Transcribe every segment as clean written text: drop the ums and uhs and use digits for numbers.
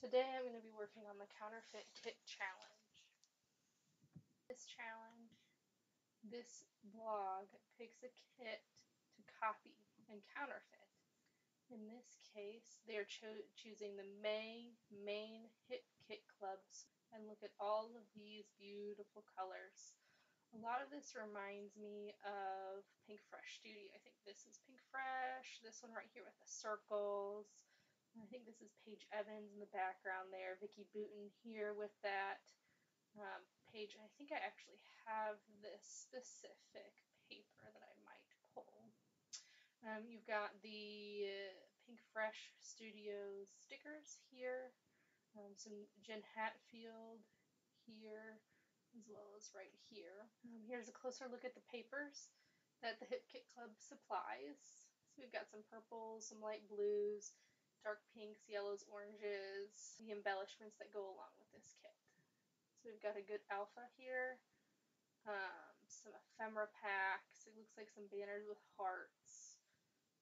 Today I'm going to be working on the Counterfeit Kit challenge. This blog picks a kit to copy and counterfeit. In this case, they are choosing the Maine Hit Kit Clubs, and look at all of these beautiful colors. A lot of this reminds me of Pink Fresh Studio. I think this is Pink Fresh, this one right here with the circles. I think this is Paige Evans in the background there, Vicki Booten here with that. Paige, I think I actually have this specific paper that I might pull. You've got the Pink Fresh Studios stickers here, some Jen Hatfield here, as well as right here. Here's a closer look at the papers that the Hit Kit Club supplies. So we've got some purples, some light blues, dark pinks, yellows, oranges, the embellishments that go along with this kit. So we've got a good alpha here, some ephemera packs, it looks like some banners with hearts,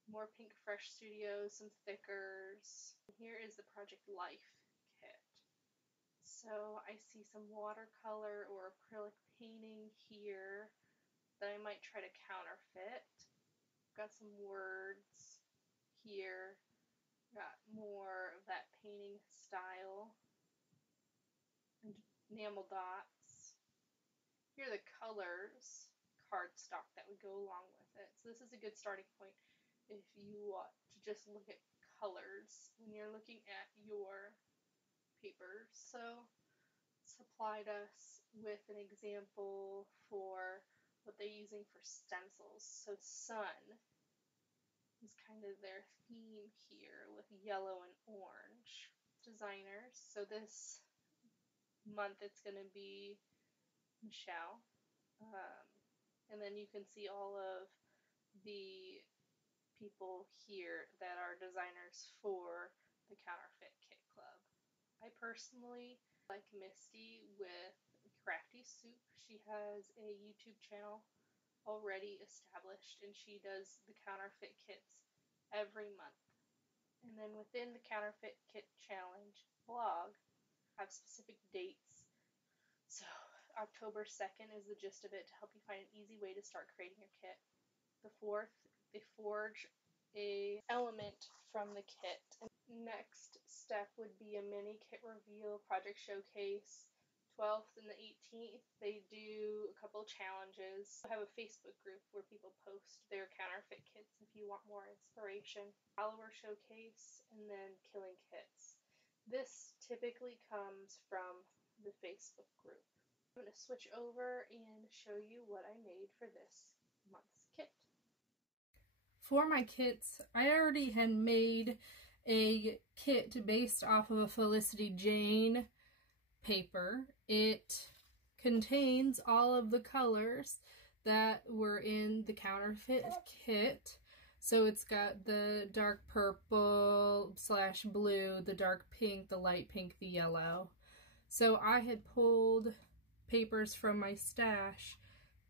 more Pink Fresh Studios, some thickers. Here is the Project Life kit. So I see some watercolor or acrylic painting here that I might try to counterfeit. Got some words here. Got more of that painting style and enamel dots. Here are the colors, cardstock that would go along with it. So this is a good starting point if you want to just look at colors when you're looking at your papers. So supplied us with an example for what they're using for stencils. So sun is kind of their theme here with yellow and orange. Designers, so this month it's going to be Michelle, and then you can see all of the people here that are designers for the Counterfeit Kit Club. I personally like Misty with Crafty Soup. She has a YouTube channel already established, and she does the counterfeit kits every month. And then within the Counterfeit Kit Challenge blog, I have specific dates. So October 2nd is the gist of it, to help you find an easy way to start creating your kit. The 4th, they forge a element from the kit. And next step would be a mini kit reveal, project showcase. 12th and the 18th, they do a couple challenges. I have a Facebook group where people post their counterfeit kits if you want more inspiration. Follower showcase, and then killing kits. This typically comes from the Facebook group. I'm going to switch over and show you what I made for this month's kit. For my kits, I already had made a kit based off of a Felicity Jane paper. It contains all of the colors that were in the counterfeit kit. So it's got the dark purple / blue, the dark pink, the light pink, the yellow. So I had pulled papers from my stash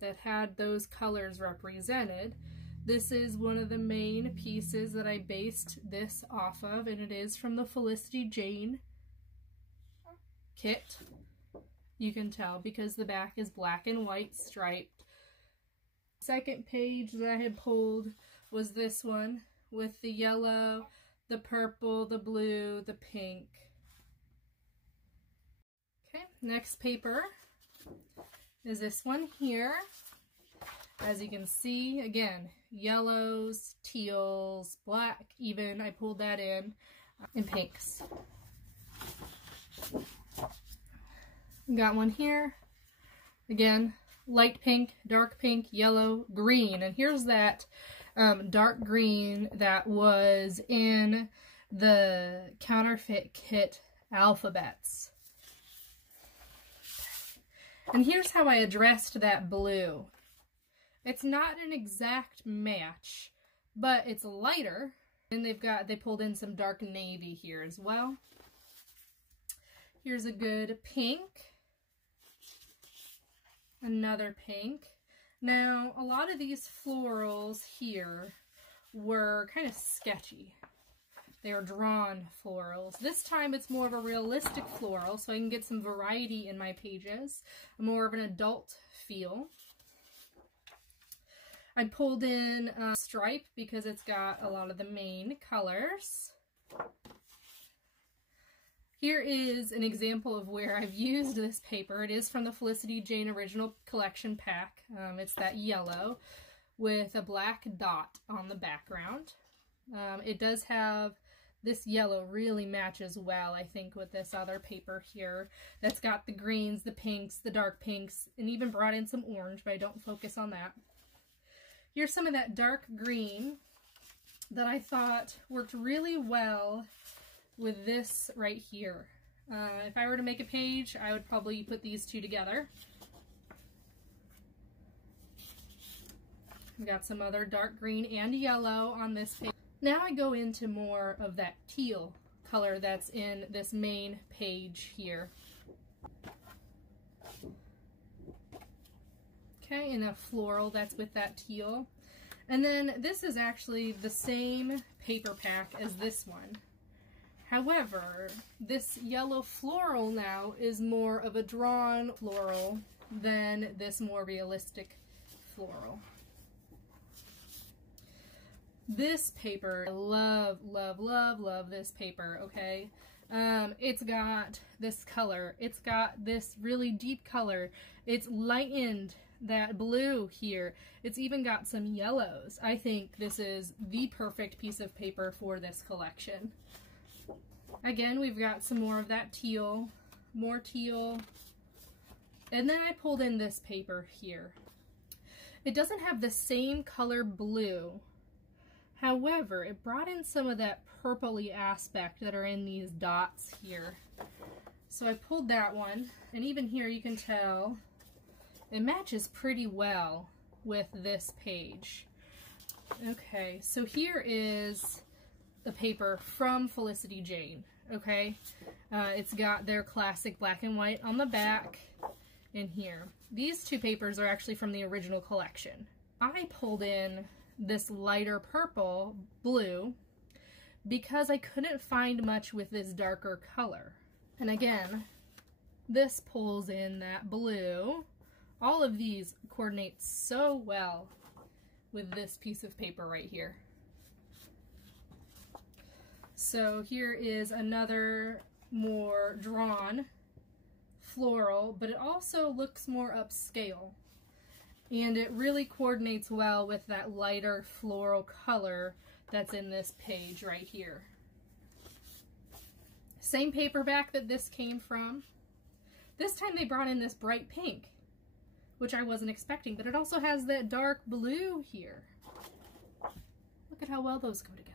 that had those colors represented. This is one of the main pieces that I based this off of, and it is from the Felicity Jane kit. You can tell because the back is black and white striped. Second page that I had pulled was this one with the yellow, the purple, the blue, the pink. Okay, next paper is this one here. As you can see, again, yellows, teals, black even, I pulled that in, and pinks. Got one here, again, light pink, dark pink, yellow, green, and here's that dark green that was in the Counterfeit Kit alphabets. And here's how I addressed that blue. It's not an exact match, but it's lighter. And they pulled in some dark navy here as well. Here's a good pink. Another pink. Now, a lot of these florals here were kind of sketchy. They are drawn florals. This time it's more of a realistic floral, so I can get some variety in my pages, more of an adult feel. I pulled in Stripe because it's got a lot of the main colors. Here is an example of where I've used this paper. It is from the Felicity Jane Original Collection pack. It's that yellow with a black dot on the background. It does have, this yellow really matches well, I think, with this other paper here that's got the greens, the pinks, the dark pinks, and even brought in some orange, but I don't focus on that. Here's some of that dark green that I thought worked really well with this right here. If I were to make a page, I would probably put these two together. I've got some other dark green and yellow on this page. Now I go into more of that teal color that's in this main page here. Okay, and a floral that's with that teal. And then this is actually the same paper pack as this one. However, this yellow floral now is more of a drawn floral than this more realistic floral. This paper, I love, love, love, love this paper, okay? It's got this color. It's got this really deep color. It's lightened that blue here. It's even got some yellows. I think this is the perfect piece of paper for this collection. Again, we've got some more of that teal, more teal, and then I pulled in this paper here. It doesn't have the same color blue. However, it brought in some of that purpley aspect that are in these dots here. So I pulled that one, and even here you can tell it matches pretty well with this page. Okay, so here is the paper from Felicity Jane, okay? It's got their classic black and white on the back in here. These two papers are actually from the original collection. I pulled in this lighter purple blue because I couldn't find much with this darker color. And again, this pulls in that blue. All of these coordinate so well with this piece of paper right here. So here is another more drawn floral, but it also looks more upscale. And it really coordinates well with that lighter floral color that's in this page right here. Same paperback that this came from. This time they brought in this bright pink, which I wasn't expecting, but it also has that dark blue here. Look at how well those go together.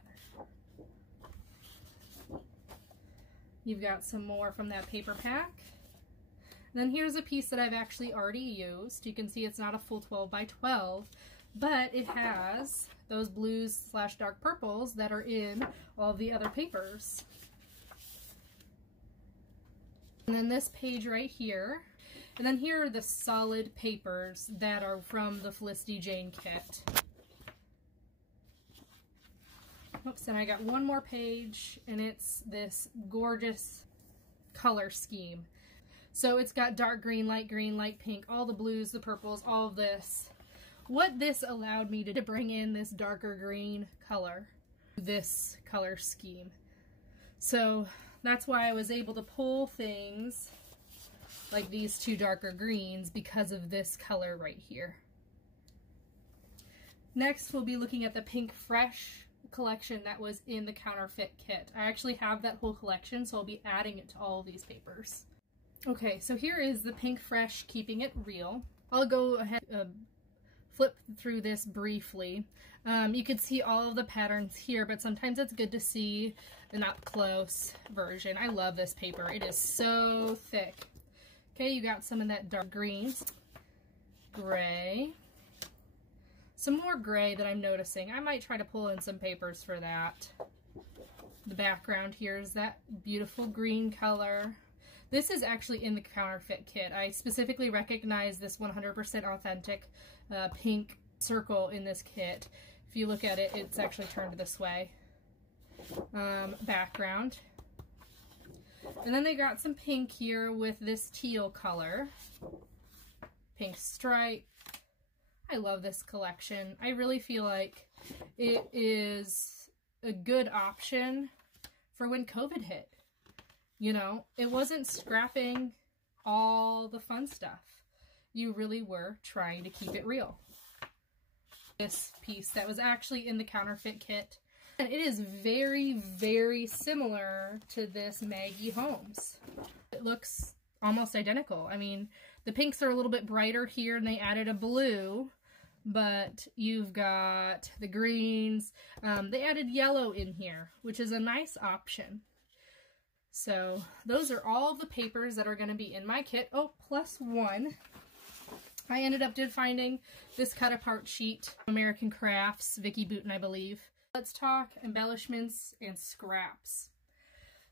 You've got some more from that paper pack. Then here's a piece that I've actually already used. You can see it's not a full 12 by 12, but it has those blues / dark purples that are in all the other papers. And then this page right here. And then here are the solid papers that are from the Felicity Jane kit. Oops, and I got one more page, and it's this gorgeous color scheme. So it's got dark green, light pink, all the blues, the purples, all of this. What this allowed me to bring in this darker green color, this color scheme. So that's why I was able to pull things like these two darker greens because of this color right here. Next, we'll be looking at the Pink Fresh collection that was in the Counterfeit Kit. I actually have that whole collection, so I'll be adding it to all of these papers. Okay, so here is the Pink Fresh Keeping It Real. I'll go ahead flip through this briefly. You can see all of the patterns here, but sometimes it's good to see an up-close version. I love this paper. It is so thick. Okay, you got some of that dark greens, gray, some more gray that I'm noticing. I might try to pull in some papers for that. The background here is that beautiful green color. This is actually in the Counterfeit Kit. I specifically recognize this 100% authentic pink circle in this kit. If you look at it, it's actually turned this way. background. And then they got some pink here with this teal color. Pink stripe. I love this collection. I really feel like it is a good option for when COVID hit. You know, it wasn't scrapping all the fun stuff. You really were trying to keep it real. This piece that was actually in the Counterfeit Kit. And it is very, very similar to this Maggie Holmes. It looks almost identical. I mean, the pinks are a little bit brighter here and they added a blue, but you've got the greens. They added yellow in here, which is a nice option. So those are all of the papers that are going to be in my kit. Oh, plus one. I ended up finding this cut apart sheet, American Crafts, Vicky Bouton, I believe. Let's talk embellishments and scraps.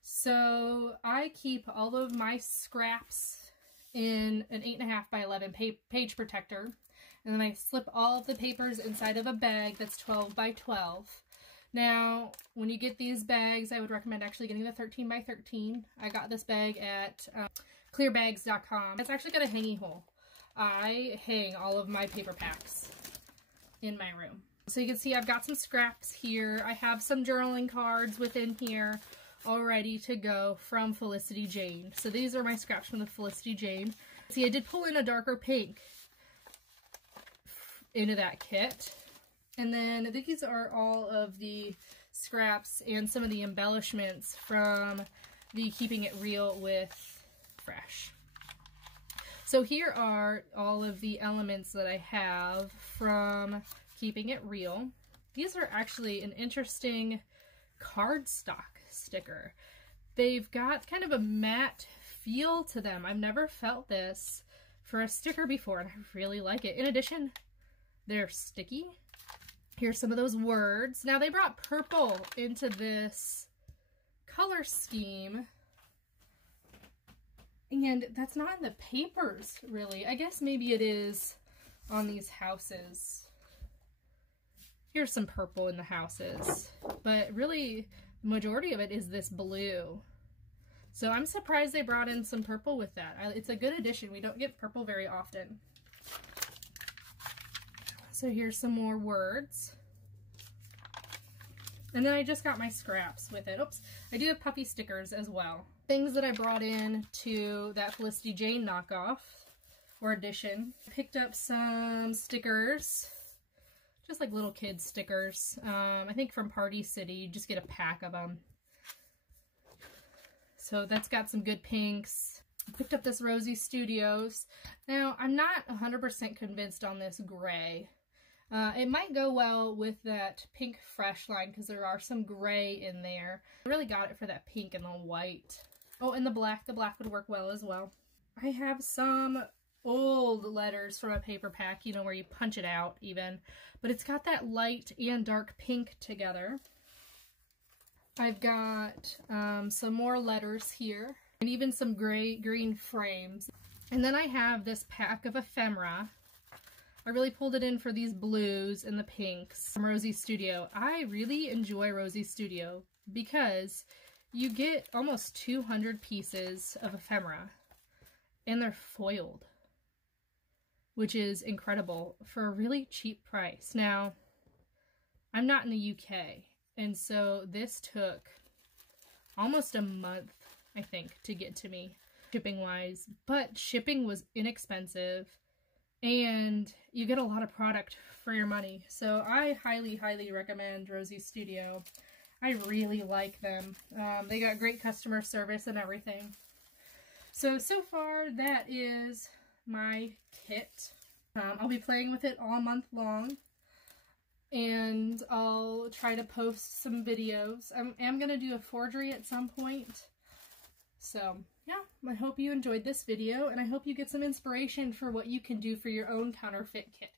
So I keep all of my scraps in an 8.5 by 11 page protector, and then I slip all of the papers inside of a bag that's 12 by 12. Now, when you get these bags, I would recommend actually getting the 13 by 13. I got this bag at clearbags.com. It's actually got a hanging hole. I hang all of my paper packs in my room. So you can see I've got some scraps here. I have some journaling cards within here all ready to go from Felicity Jane. So these are my scraps from the Felicity Jane. See, I did pull in a darker pink into that kit. And then these are all of the scraps and some of the embellishments from the Keeping It Real with Fresh. So here are all of the elements that I have from Keeping It Real. These are actually an interesting cardstock sticker. They've got kind of a matte feel to them. I've never felt this for a sticker before, and I really like it. In addition, they're sticky. Here's some of those words. Now, they brought purple into this color scheme, and that's not in the papers, really. I guess maybe it is on these houses. Here's some purple in the houses, but really, the majority of it is this blue. So I'm surprised they brought in some purple with that. It's a good addition. We don't get purple very often. So here's some more words. And then I just got my scraps with it. Oops, I do have puffy stickers as well. Things that I brought in to that Felicity Jane knockoff or edition. Picked up some stickers, just like little kids stickers. I think from Party City, you just get a pack of them. So that's got some good pinks. I picked up this Rosie Studios. Now, I'm not 100% convinced on this gray. It might go well with that pink Fresh line because there are some gray in there. I really got it for that pink and the white. Oh, and the black. The black would work well as well. I have some old letters from a paper pack, you know, where you punch it out even. But it's got that light and dark pink together. I've got some more letters here. And even some green frames. And then I have this pack of ephemera. I really pulled it in for these blues and the pinks from Rosie Studio. I really enjoy Rosie Studio because you get almost 200 pieces of ephemera and they're foiled, which is incredible for a really cheap price. Now, I'm not in the UK, and so this took almost a month, I think, to get to me shipping-wise, but shipping was inexpensive. And you get a lot of product for your money. So I highly, highly recommend Rosie Studio. I really like them. They got great customer service and everything. So far that is my kit. I'll be playing with it all month long. And I'll try to post some videos. I am going to do a forgery at some point. So, yeah, I hope you enjoyed this video, and I hope you get some inspiration for what you can do for your own counterfeit kit.